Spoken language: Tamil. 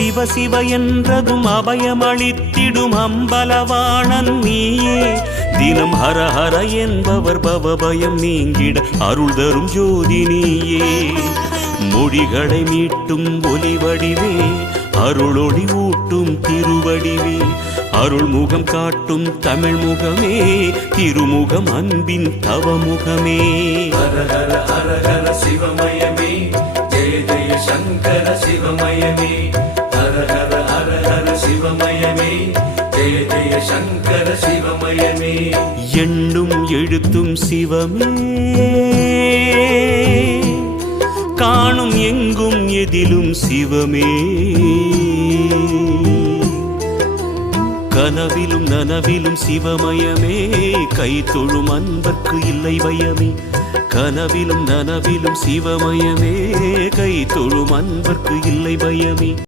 சிவ சிவ என்றதும் அபயமளித்திடும் அம்பலவாணன் நீயே. தினம் ஹர ஹர என்பவர் பவபயம் நீங்கிட அருள் தரும் ஜோதி நீயே. மொழிகளை மீட்டும் ஒலி வடிவே, அருளொளி ஊட்டும் திருவடிவே, அருள்முகம் காட்டும் தமிழ் முகமே, திருமுகம் அன்பின் தவமுகமே. ஹர ஹர ஹர ஹர சிவமயமே, ஜெய ஜெய சங்கர சிவமயமே. ஹர ஹர ஹர ஹர சிவமயமே, ஜெய ஜெய சங்கர சிவமயமே. எண்ணும் எழுத்தும் சிவமே, காணும் எங்கும் எதிலும் சிவமே. கனவிலும் நனவிலும் சிவமயமே, கை தொழும் அன்பர்க்கு இல்லை பயமே. கனவிலும் நனவிலும் சிவமயமே, கை தொழும் அன்பர்க்கு இல்லை பயமே.